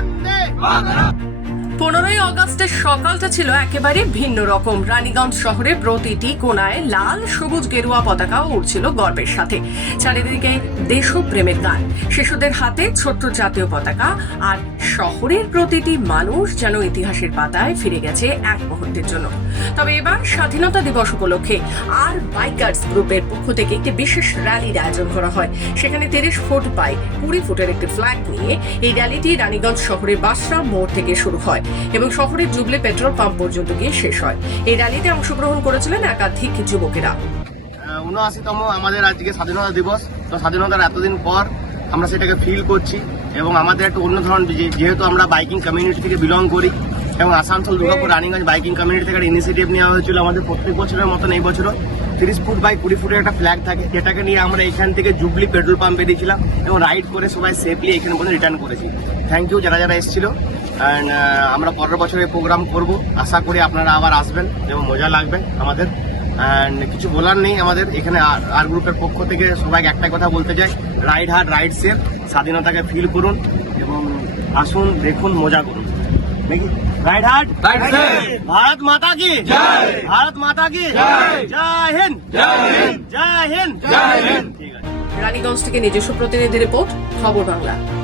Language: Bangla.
Vande! Vandana! আগস্টের সকালটা ছিল একেবারে ভিন্ন রকম। রানীগঞ্জ শহরের প্রতিটি কোনায় লাল, সবুজ, গেরুয়া পতাকা উড়ছিল গর্বের সাথে। চারিদিকে দেশপ্রেমের গান। শিশুদের হাতে ছোট্ট জাতীয় পতাকা আর শহরের প্রতিটি মানুষ যেন ইতিহাসের পাতায় ফিরে গেছে এক মুহূর্তের জন্য। তবে এবার স্বাধীনতা দিবস উপলক্ষে আর বাইকার্স গ্রুপের পক্ষ থেকে একটি বিশেষ র্যালির আয়োজন করা হয়। সেখানে তিরিশ ফুট বাই কুড়ি ফুটের একটি ফ্ল্যাগ নিয়ে এই র্যালিটি রানীগঞ্জ শহরের বাসরা মোড় থেকে শুরু হয়। এবং শহরের জুবলি পেট্রোল পাম্প পর্যন্ত গিয়ে শেষ হয়। এই র্যালিতে অংশগ্রহণ করেছিলেন একাধিক যুবকেরা। উনআশিতম আমাদের আজকে স্বাধীনতা দিবস। তো স্বাধীনতার এতদিন পর আমরা সেটাকে ফিল করছি এবং আমাদের একটা অন্য ধরনের যেহেতু আমরা বাইকিং কমিউনিটি থেকে বিলং করি এবং আসানসোল, দুর্গাপুর, রানীগঞ্জ বাইকিং কমিউনিটি থেকে একটা ইনিশিয়েটিভ নেওয়া হয়েছিল আমাদের প্রত্যেক বছরের মতন এই বছরও। তিরিশ ফুট বাই কুড়ি ফুটের একটা ফ্ল্যাগ থাকে, যেটাকে নিয়ে আমরা এখান থেকে জুবলি পেট্রোল পাম্প বেরিয়েছিলাম এবং রাইড করে সবাই সেফলি এখানে পর্যন্ত রিটার্ন করেছি। থ্যাংক ইউ যারা যারা এসেছিল। আমরা পরের বছরে প্রোগ্রাম করব। আশা করি আপনারা আবার আসবেন এবং মজা লাগবে আমাদের। অ্যান্ড কিছু বলার নেই আমাদের এখানে আর- আর গ্রুপের পক্ষ থেকে সবাই একটাই কথা বলতে চাই রাইড হার্ড রাইড সেফ স্বাধীনতাকে ফিল করুন এবং আসুন দেখুন মজা করুন। নাকি? Ride hard Ride safe! Bharat Mata কি? জয়! ভারত মাতা কি? জয়! জয় হিন্দ। জয় হিন্দ! জয় হিন্দ। জয় হিন্দ! ঠিক আছে। রানীগঞ্জ থেকে নিজস্ব প্রতিনিধি রিপোর্ট খবর বাংলা।